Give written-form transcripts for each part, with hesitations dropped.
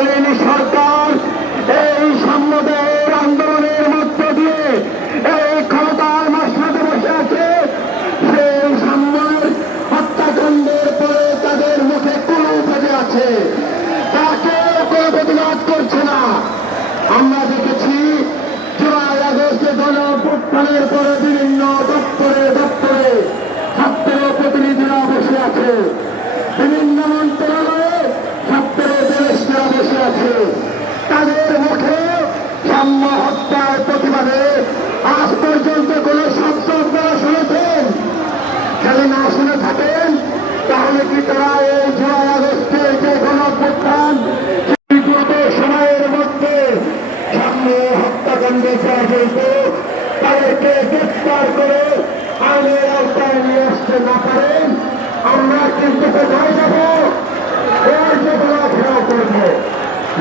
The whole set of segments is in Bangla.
অন্তর্বর্তীকালীন সরকার এই সাম্যদের আন্দোলনের মধ্য দিয়ে এই ক্ষমতার মসনদে বসে আছে। সেই সাম্যের হত্যাকাণ্ডের পরে তাদের মুখে কুলু বেজে আছে, তাকে কোনো প্রতিবাদ করছে না। আমরা দেখেছি জুলাই আগস্টে গণঅভ্যুত্থানের পরে বিভিন্ন দপ্তরে দপ্তরে ছাত্র প্রতিনিধিরা বসে আছে, বিভিন্ন মন্ত্রণালয়ে ছাত্রের উপদেষ্টারা বসে আছে। তাদের মুখে সাম্য হত্যার প্রতিবাদে আজ পর্যন্ত কোন শব্দ আপনারা শুনেছেন? যদি না শুনে থাকেন তাহলে কি তারা এই জুলাই আগস্টে যে গণঅভ্যুত্থান দ্রুত সময়ের মধ্যে সামনে হত্যাকাণ্ডে করা যেত তাদেরকে গ্রেফতার করে আইনের আওতায় নিয়ে আসতে না পারেন, আমরা কিন্তু কোথায় যাব? ওই যমুনা ঘেরাও করব।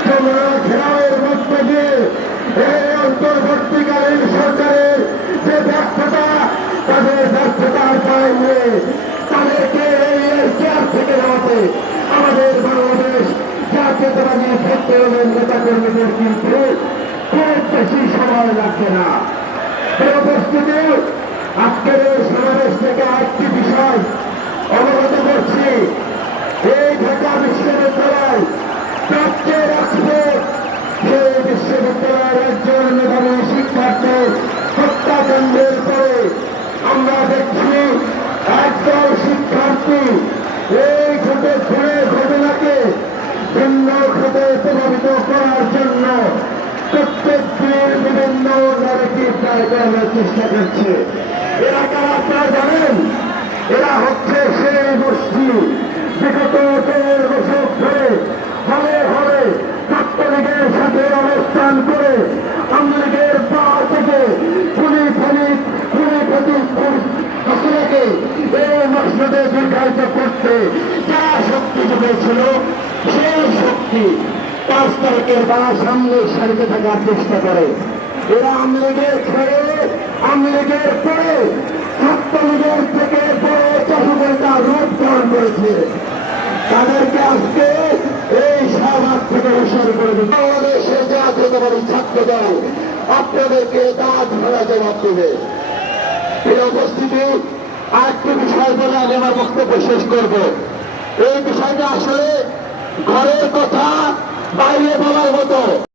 যমুনা ঘেরাওয়ের মধ্য দিয়ে এই অন্তর্বর্তীকালীন সরকারের যে ব্যর্থতা, তাদের ব্যর্থতার কারণে তাদেরকে এই চেয়ার থেকে নামাতে আমাদের বাংলাদেশ জাতীয়তাবাদী ক্ষেত্রে নেতা কর্মীদের কিন্তু খুব বেশি সময় লাগবে না। উপস্থিতি আজকের এই সমাবেশ থেকে আরেকটি বিষয় অবগত করছি। এই ঢাকা বিশ্ববিদ্যালয় প্রাচ্যে রাখবে সেই বিশ্ববিদ্যালয়ের একজন মেধাবী শিক্ষার্থী হত্যাকাণ্ডের পরে আমরা দেখছি একদল শিক্ষার্থী এই ঘটনাকে ভিন্ন খাতে প্রভাবিত করার জন্য প্রত্যেক দিন বিভিন্ন ন্যারেটিভ তৈরি করার চেষ্টা করছে। এরা কারা আপনারা জানেন? এরা হচ্ছে সেই গোষ্ঠী বিগত 13 দশক ধরে হলে হলে ছাত্রলীগের সাথে অবস্থান করে আওয়ামী লীগের পা থেকে খুনি হাসিনাকে এই মসনদে দীর্ঘায়িত করতে যারা শক্তি জুগেছিল সেই শক্তি 5 তারিখের দ্বারা সামনে সারিতে থাকার চেষ্টা করে। এরা আওয়ামী লীগের ছেড়ে আওয়ামী লীগের পরে ছাত্রলীগের থেকে বড় চাষুকতা রূপ ধারণ করেছে। তাদেরকে আজকে এই শাহবাগ থেকে অনুসরণ করে দিন। বাংলাদেশের জাতীয়তাবাদী ছাত্র দল আপনাদেরকে দাঁত ভরা জবাব দেবে। এই উপস্থিতি আরেকটি বিষয় বলে আমি আমার বক্তব্য শেষ করব। এই বিষয়টা আসলে ঘরের কথা বাইরে বলার মতো।